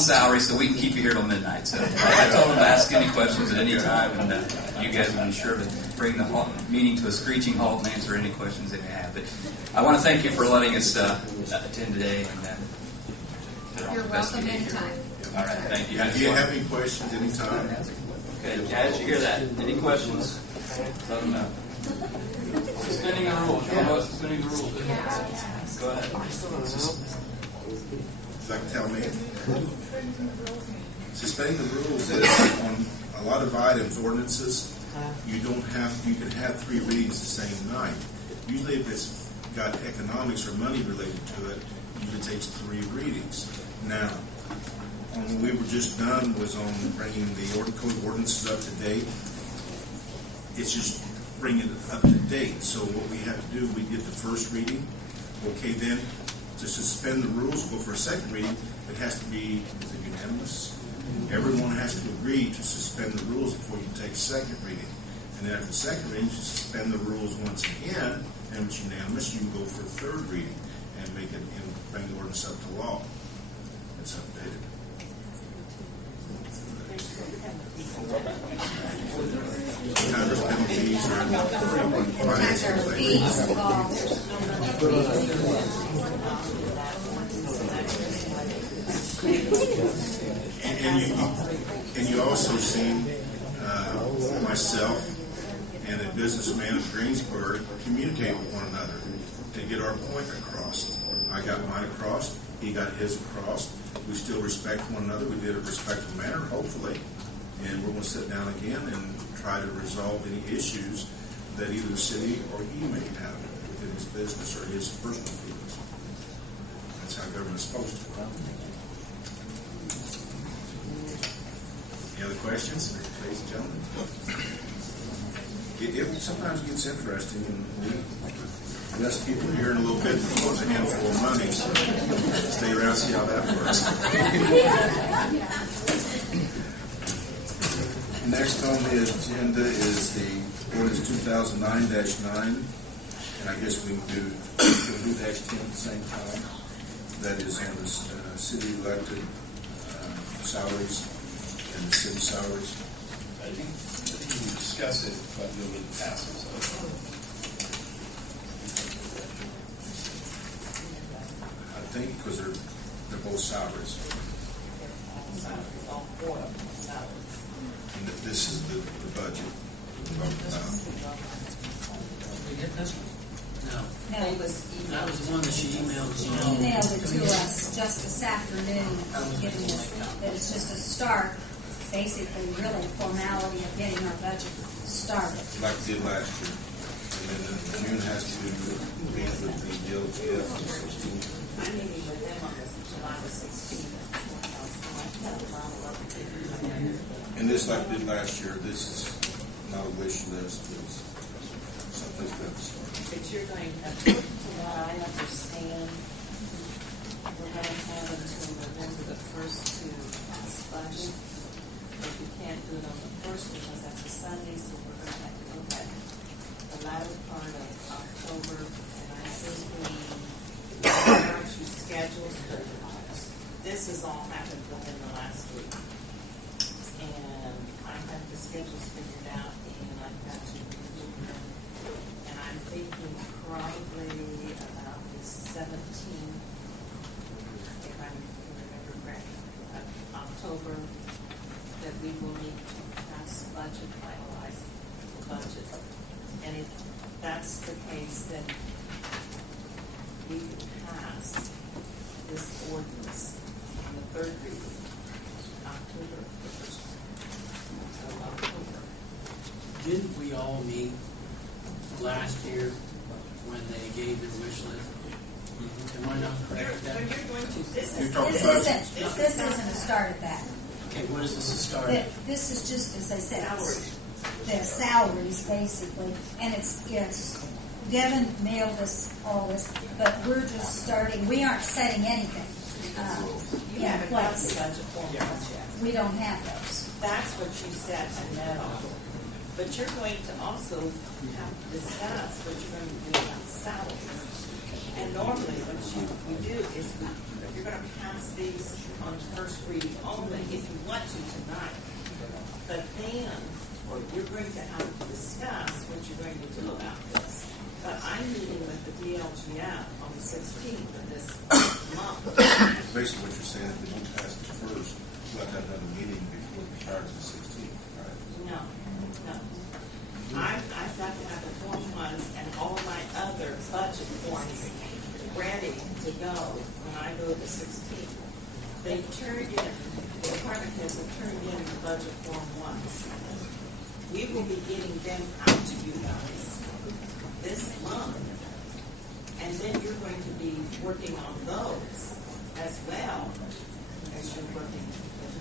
salary, so we can keep you here till midnight. So I told him to ask any questions at any time, and you guys will be sure to bring the meeting to a screeching halt and answer any questions they may have. But I want to thank you for letting us attend today. And you're welcome anytime. All right, thank you. If you have any questions, anytime. Okay, guys, you hear that? Any questions? Let them know. Suspending the rules. You know what suspending the rules is? Go ahead. Like to tell me? Suspending the rules is on a lot of items, ordinances, you can have 3 readings the same night. Usually if it's got economics or money related to it, it usually takes 3 readings. Now, when we were just done was on bringing the code of ordinances up to date. It's just bringing it up to date. So what we have to do, we get the first reading. Okay, then to suspend the rules, go for a second reading. It has to be unanimous. Everyone has to agree to suspend the rules before you take second reading. And then after the second reading, you suspend the rules once again, and it's unanimous. You can go for a third reading and make it and bring the ordinance up to law. It's updated. There's penalties or financial and you also seen myself and a businessman of Greensburg communicate with one another to get our point across. I got mine across, he got his across. We still respect one another. We did it in a respectful manner, hopefully. And we're going to sit down again and try to resolve any issues that either the city or he may have within his business or his personal feelings. That's how government is supposed to work. Any other questions, ladies and gentlemen? It sometimes gets interesting, and we less people here in a little bit before it's a handful of money, so stay around and see how that works. Next on the agenda is the ordinance 2009-9, and I guess we can do -10 at the same time. That is on the city elected salaries and the city salaries. I think you discuss it, but you'll need to pass it. So. I think because they're both salaries. And this is the budget. We get this one? No. No, it was That was the one that she emailed. She emailed it to us just this afternoon, giving us that it's just a start, basically, really a formality of getting our budget started. Like we did last year. And then June has to meet with the DLTF on the 16th. I'm meeting with them on July the 16th. And this, like we did last year, this is not a wish list. It's something's got to start. But you're going to, to what I understand, we're going to have until November the 1st to pass budget. But we can't do it on the 1st because that's a Sunday, so we're going to have to look at the latter part of October. And I think we aren't you scheduled. This has all happened within the last week. And I have the schedules figured out, and I've got to review them. And I'm thinking probably about the 17th, if I remember correctly, of October, that we will need to pass budget, finalize the budget. And if that's the case, then we can pass this ordinance on the 3rd reading, October the 1st. So October. Didn't we all meet last year when they gave their wish list? Am I not correct with that? When you're going to, this Isn't a start of that. Okay, what is this to start? This is just, as I said, Salaries. the salaries, basically. And it's Devin mailed us all this, but we're just starting. We aren't setting anything You haven't got the place. budget formulas yet. We don't have those. That's what you set and met on. But you're going to also have to discuss what you're going to do about salaries. And normally what we do is we you're gonna pass these on first reading only if you want to tonight. But then, you're going to have to discuss what you're going to do about this. But I'm meeting with the DLGF on the 16th of this month. Basically what you're saying, if you pass it first, you'll have to have another meeting before prior to the 16th, right? No. I've got to have the Form 1s and all my other budget forms ready to go when I go to the 16th. They've turned in, the department heads have turned in the budget Form 1s. We will be getting them out to you guys this month. And then you're going to be working on those as well as you're working with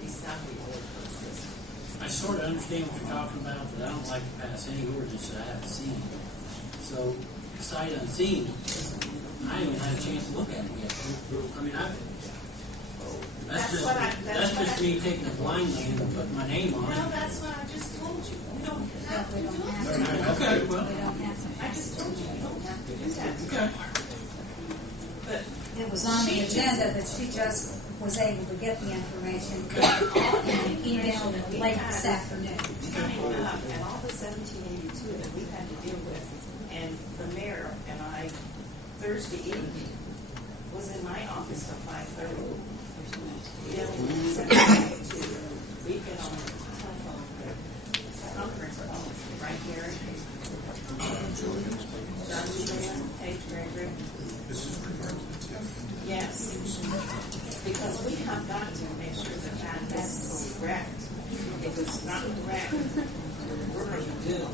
the salary orders. I sort of understand what you're talking about, but I don't like to pass any ordinance that I haven't seen. So, sight unseen, I haven't even had a chance to look at it yet. I mean, that's just me taking a blind man and putting my name on it. Well, that's what I just told you. We don't have to We do don't have that. to. Okay, well, We don't have to. I just told you, we don't have to do that. okay. But It was on the agenda, but she just was able to get the information and emailed it late this afternoon. coming up, and all the 1782 that we had to deal with, and the mayor and I, Thursday evening, was in my office till 5:30. Dealing with 1782. We've been on the telephone conference call right here. John Julian, Paige Gregory. This is regarding the TIF. Yes, because we have got to make sure that that is correct. If it's not correct, we're going to do it.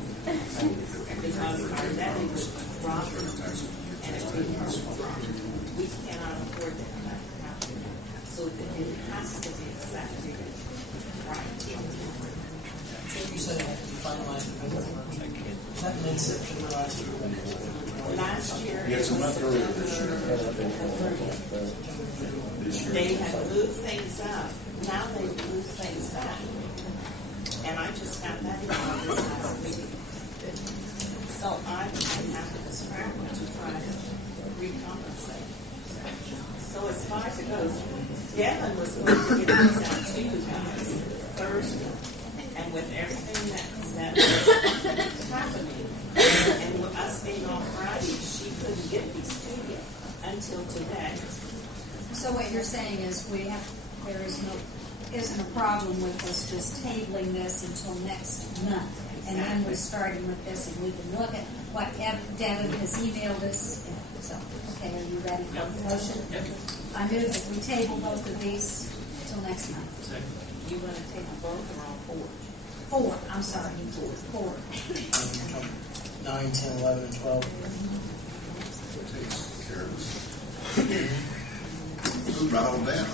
Because our levy was dropping, and if we don't, we cannot afford that to happen. So it has to be exactly right. You said it had to be finalized that mid-September last year. Last year, Yeah, it's a month earlier this year. they had moved things up. Now they've moved things back. And I just got that in this last meeting. So I have to scramble to try to recompensate. So as far as it goes, Devin was going to get these out to you guys Thursday. And with everything that was happening, and with us being on Friday, she couldn't get these to you until today. So what you're saying is there isn't a problem with us just tabling this until next month. And then we're starting with this and we can look at what Devin has emailed us. So, okay, are you ready for the motion? Yep. I move that we table both of these till next month. Second. You want to take both or all four? 4, I'm sorry, 4. 9, 10, 11, and 12. Takes care of us. Move right on down.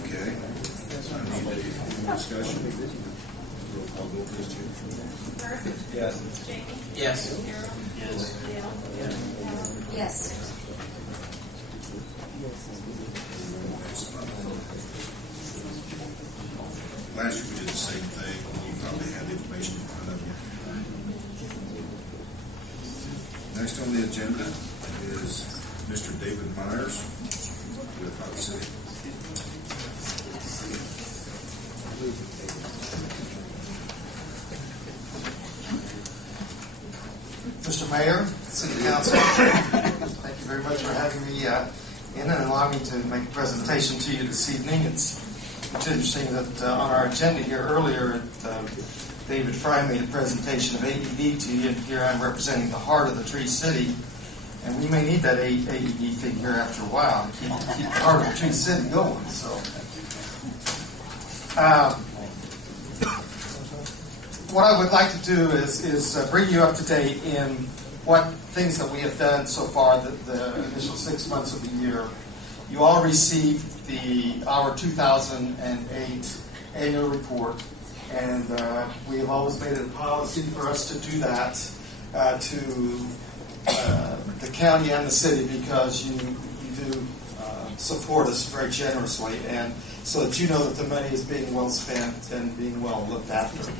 Okay. I need any more discussion. Roll call vote, please, Jim. Murphy? Yes. Jamie? Yes. Carol? Yes. Dale? Yes. Last year we did the same thing. You probably had the information in front of you. Next on the agenda is Mr. David Myers with Hot City. Mr. Mayor, City Council, thank you very much for having me in and allowing me to make a presentation to you this evening. It's interesting that on our agenda here earlier, David Fry made a presentation of AED to you, and here I'm representing the heart of the Tree City. And we may need that AED thing here after a while to keep the heart of the Tree City going. So, what I would like to do is bring you up to date in what things that we have done so far, the initial 6 months of the year. You all received our 2008 annual report, and we have always made it a policy for us to do that to the county and the city, because you do support us very generously, and so that you know that the money is being well spent and being well looked after.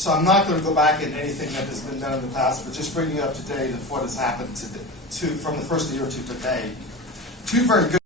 So I'm not going to go back into anything that has been done in the past, but just bring you up to date of what has happened from the first of the year to today. Two very good